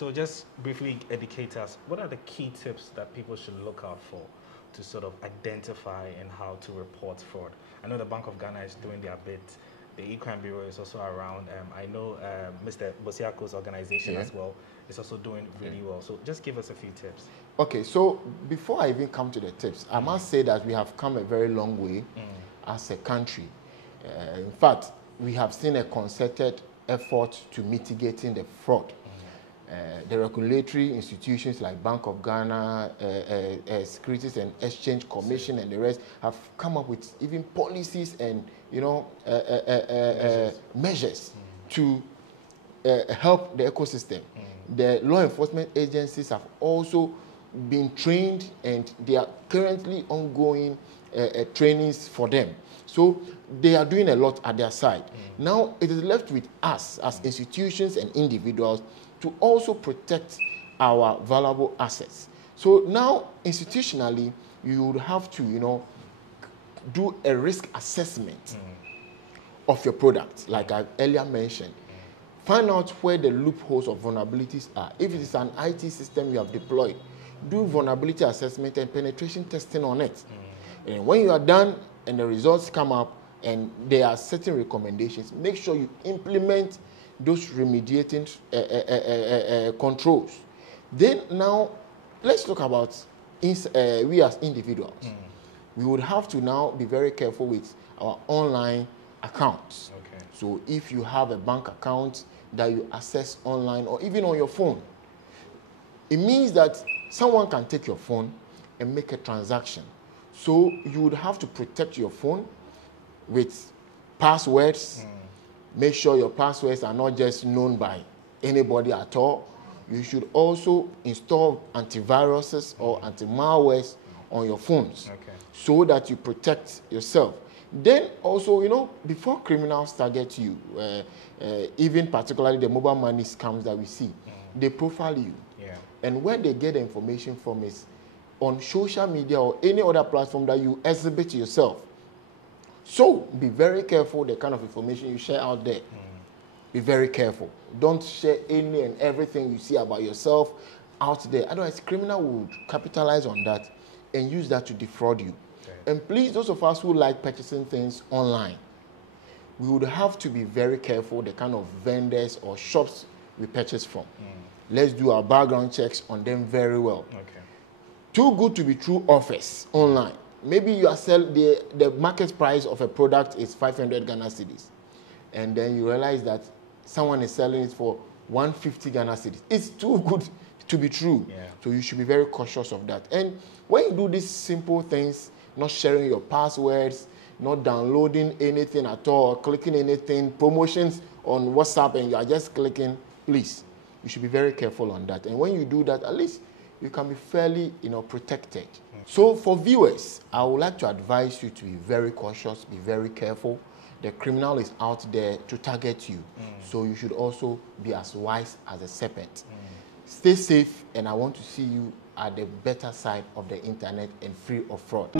So just briefly educate us, what are the key tips that people should look out for to sort of identify and how to report fraud? I know the Bank of Ghana is doing their bit. The E-Crime Bureau is also around. I know Mr. Bosiako's organization as well is also doing really well. So just give us a few tips. Okay, so before I even come to the tips, I must say that we have come a very long way as a country. In fact, we have seen a concerted effort to mitigating the fraud. The regulatory institutions like Bank of Ghana, Securities and Exchange Commission, and the rest have come up with even policies and measures to help the ecosystem. The law enforcement agencies have also been trained, and they are currently ongoing trainings for them. So they are doing a lot at their side. Now it is left with us as institutions and individuals to also protect our valuable assets. So now institutionally, you would have to, do a risk assessment of your product, like I earlier mentioned. Find out where the loopholes or vulnerabilities are. If it is an IT system you have deployed, do vulnerability assessment and penetration testing on it. And when you are done and the results come up and there are certain recommendations, make sure you implement those remediating controls. Then now, let's talk about we as individuals. We would have to now be very careful with our online accounts. Okay. So if you have a bank account that you access online or even on your phone, it means that someone can take your phone and make a transaction. So you would have to protect your phone with passwords. Make sure your passwords are not just known by anybody at all. You should also install antiviruses or anti-malwares on your phones so that you protect yourself. Then also, before criminals target you, even particularly the mobile money scams that we see, they profile you. And where they get the information from is on social media or any other platform that you exhibit yourself. So be very careful the kind of information you share out there. Be very careful. Don't share any and everything you see about yourself out there. Otherwise, criminal would capitalize on that and use that to defraud you. And please, those of us who like purchasing things online, we would have to be very careful the kind of vendors or shops we purchase from. Let's do our background checks on them very well. Too good to be true offers online. Maybe you are selling the market price of a product is 500 Ghana cedis, and then you realize that someone is selling it for 150 Ghana cedis. It's too good to be true. So you should be very cautious of that. And when you do these simple things, not sharing your passwords, not downloading anything at all, clicking anything, promotions on WhatsApp, and you are just clicking, please, you should be very careful on that. And when you do that, at least you can be fairly, protected. So for viewers, I would like to advise you to be very cautious, be very careful. The criminal is out there to target you. So you should also be as wise as a serpent. Stay safe, and I want to see you at the better side of the internet and free of fraud.